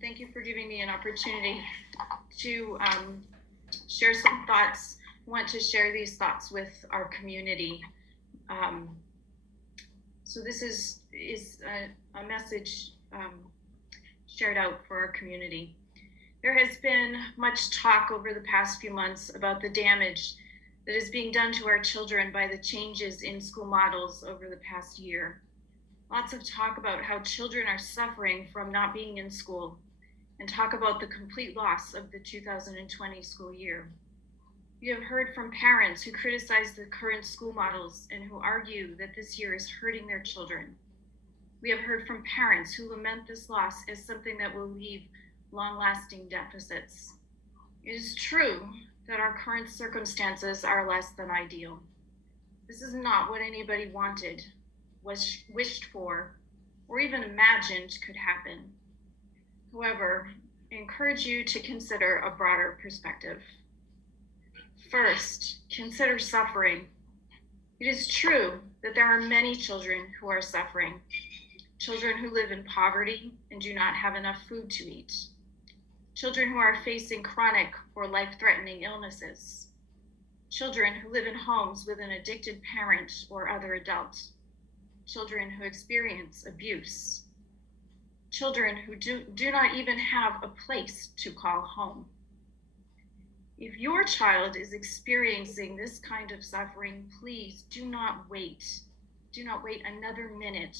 Thank you for giving me an opportunity to share some thoughts. I want to share these thoughts with our community. So this is a message shared out for our community. There has been much talk over the past few months about the damage that is being done to our children by the changes in school models over the past year. Lots of talk about how children are suffering from not being in school, and talk about the complete loss of the 2020 school year. We have heard from parents who criticize the current school models and who argue that this year is hurting their children. We have heard from parents who lament this loss as something that will leave long-lasting deficits. It is true that our current circumstances are less than ideal. This is not what anybody wanted, wished for, or even imagined could happen. However, I encourage you to consider a broader perspective. First, consider suffering. It is true that there are many children who are suffering. Children who live in poverty and do not have enough food to eat. Children who are facing chronic or life-threatening illnesses. Children who live in homes with an addicted parent or other adult. Children who experience abuse. Children who do not even have a place to call home. If your child is experiencing this kind of suffering, please do not wait. Do not wait another minute.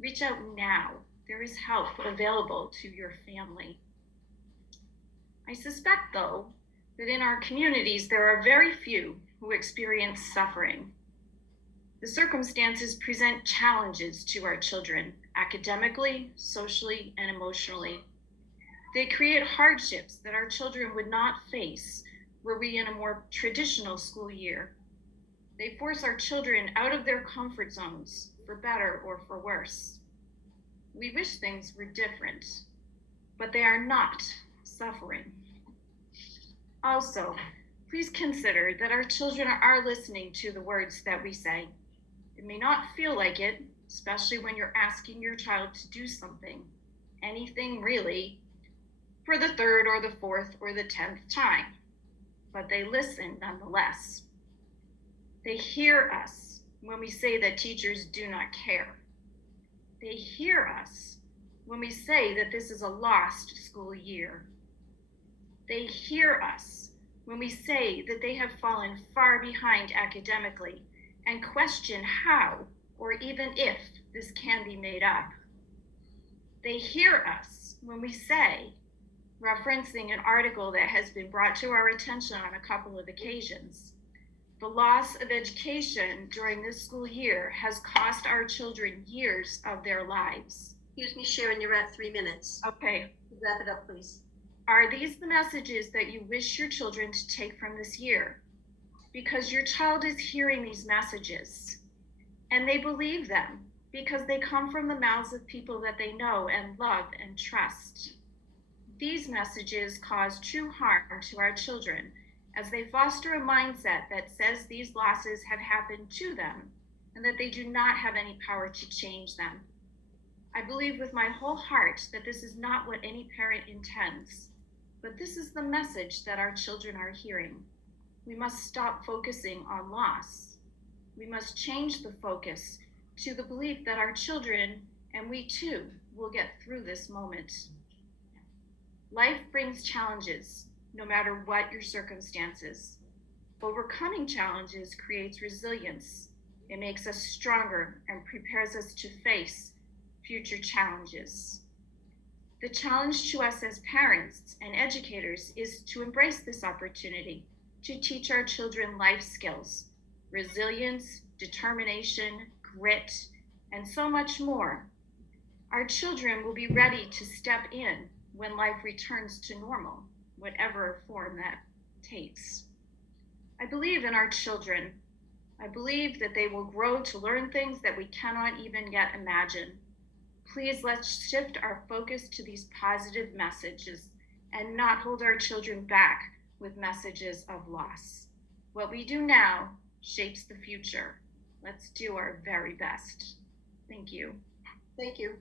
Reach out now. There is help available to your family. I suspect, though, that in our communities, there are very few who experience suffering. The circumstances present challenges to our children, academically, socially, and emotionally. They create hardships that our children would not face were we in a more traditional school year. They force our children out of their comfort zones, for better or for worse. We wish things were different, but they are not suffering. Also, please consider that our children are listening to the words that we say. It may not feel like it, especially when you're asking your child to do something, anything really, for the third or the fourth or the 10th time, but they listen nonetheless. They hear us when we say that teachers do not care. They hear us when we say that this is a lost school year. They hear us when we say that they have fallen far behind academically and question how or even if this can be made up. They hear us when we say, referencing an article that has been brought to our attention on a couple of occasions, the loss of education during this school year has cost our children years of their lives. Excuse me, Sharon, you're at 3 minutes. Okay. Wrap it up, please. Are these the messages that you wish your children to take from this year? Because your child is hearing these messages, and they believe them because they come from the mouths of people that they know and love and trust. These messages cause true harm to our children as they foster a mindset that says these losses have happened to them and that they do not have any power to change them. I believe with my whole heart that this is not what any parent intends, but this is the message that our children are hearing. We must stop focusing on loss. We must change the focus to the belief that our children and we too will get through this moment. Life brings challenges, no matter what your circumstances. Overcoming challenges creates resilience. It makes us stronger and prepares us to face future challenges. The challenge to us as parents and educators is to embrace this opportunity to teach our children life skills, resilience, determination, grit, and so much more. Our children will be ready to step in when life returns to normal, whatever form that takes. I believe in our children. I believe that they will grow to learn things that we cannot even yet imagine. Please let's shift our focus to these positive messages and not hold our children back with messages of loss. What we do now shapes the future. Let's do our very best. Thank you. Thank you.